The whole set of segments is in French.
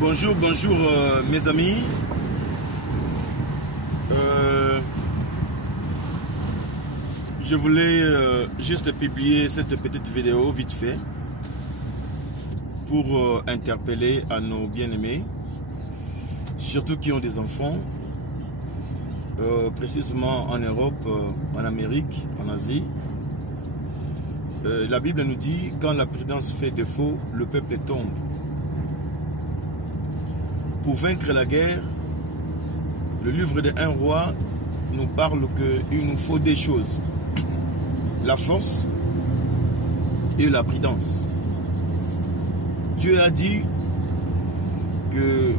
Bonjour, bonjour mes amis. Je voulais juste publier cette petite vidéo vite fait pour interpeller à nos bien-aimés, surtout qui ont des enfants, précisément en Europe, en Amérique, en Asie. La Bible nous dit, quand la prudence fait défaut, le peuple tombe. Pour vaincre la guerre, le livre de 1 roi nous parle qu'il nous faut des choses. La force et la prudence. Dieu a dit que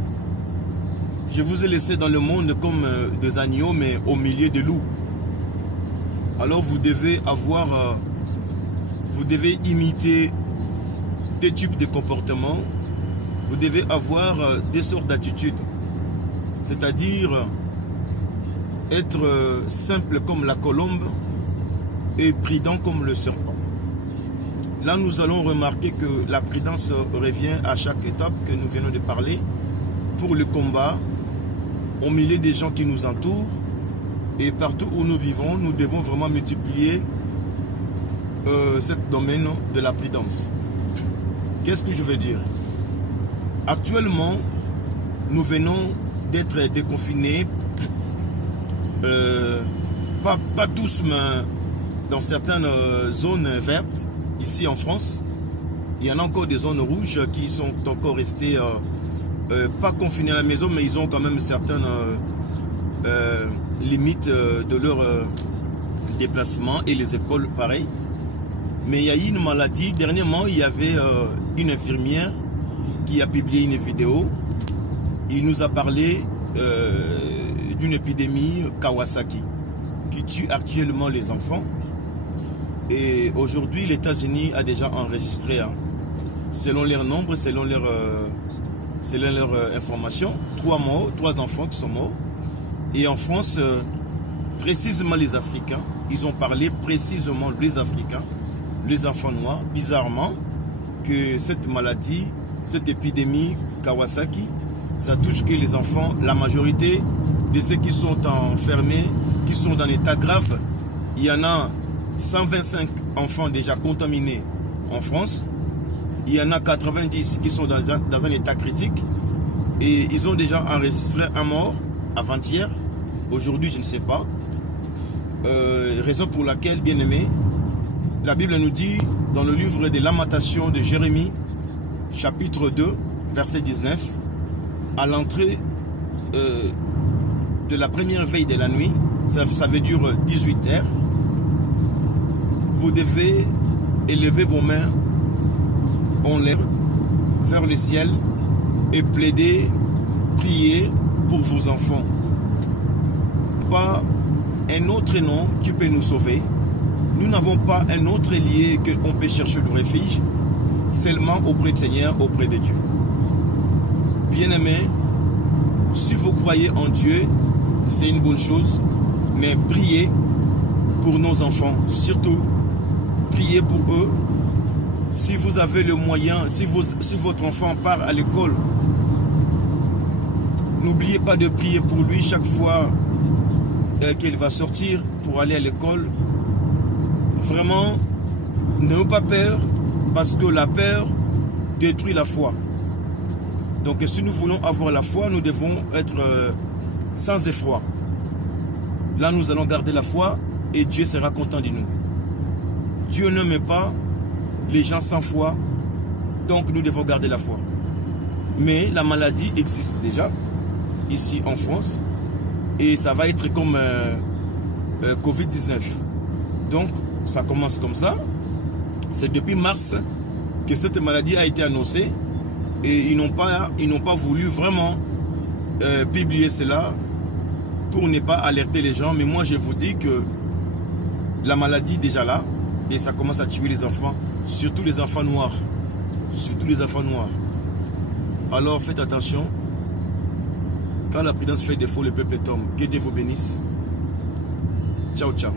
je vous ai laissé dans le monde comme des agneaux, mais au milieu de loups. Alors vous devez imiter des types de comportements. Vous devez avoir des sortes d'attitudes, c'est-à-dire être simple comme la colombe et prudent comme le serpent. Là, nous allons remarquer que la prudence revient à chaque étape que nous venons de parler pour le combat, au milieu des gens qui nous entourent et partout où nous vivons, nous devons vraiment multiplier ce domaine de la prudence. Qu'est-ce que je veux dire? Actuellement, nous venons d'être déconfinés, pas tous, mais dans certaines zones vertes, ici en France. Il y en a encore des zones rouges qui sont encore restées, pas confinés à la maison, mais ils ont quand même certaines limites de leur déplacement, et les écoles pareil. Mais il y a eu une maladie. Dernièrement, il y avait une infirmière qui a publié une vidéo. Il nous a parlé d'une épidémie Kawasaki qui tue actuellement les enfants. Et aujourd'hui, les États-Unis a déjà enregistré, selon leur nombre, selon leur information, 3 enfants qui sont morts. Et en France, précisément les Africains, ils ont parlé précisément les Africains, les enfants noirs, bizarrement, que cette maladie, cette épidémie Kawasaki, ça touche que les enfants. La majorité de ceux qui sont enfermés, qui sont dans l'état grave, il y en a 125 enfants déjà contaminés en France. Il y en a 90 qui sont dans un état critique. Et ils ont déjà enregistré un mort avant-hier. Aujourd'hui, je ne sais pas. Raison pour laquelle, bien aimé, la Bible nous dit dans le livre des Lamentations de Jérémie, chapitre 2, verset 19, à l'entrée de la première veille de la nuit, ça veut dire 18 heures, vous devez élever vos mains en l'air vers le ciel et plaider, prier pour vos enfants. Pas un autre nom qui peut nous sauver. Nous n'avons pas un autre lieu qu'on peut chercher le refuge, seulement auprès du Seigneur, auprès de Dieu. Bien-aimés, si vous croyez en Dieu, c'est une bonne chose, mais priez pour nos enfants, surtout priez pour eux. Si vous avez le moyen, si votre enfant part à l'école, n'oubliez pas de prier pour lui chaque fois qu'il va sortir pour aller à l'école. Vraiment, n'ayez pas peur, parce que la peur détruit la foi. Donc si nous voulons avoir la foi, nous devons être sans effroi. Là, nous allons garder la foi et Dieu sera content de nous. Dieu ne met pas les gens sans foi, donc nous devons garder la foi. Mais la maladie existe déjà, ici en France, et ça va être comme Covid-19. Donc, ça commence comme ça. C'est depuis mars que cette maladie a été annoncée et ils n'ont pas voulu vraiment publier cela pour ne pas alerter les gens. Mais moi, je vous dis que la maladie est déjà là et ça commence à tuer les enfants, surtout les enfants noirs. Surtout les enfants noirs. Alors, faites attention. Quand la prudence fait défaut, le peuple tombe. Que Dieu vous bénisse. Ciao, ciao.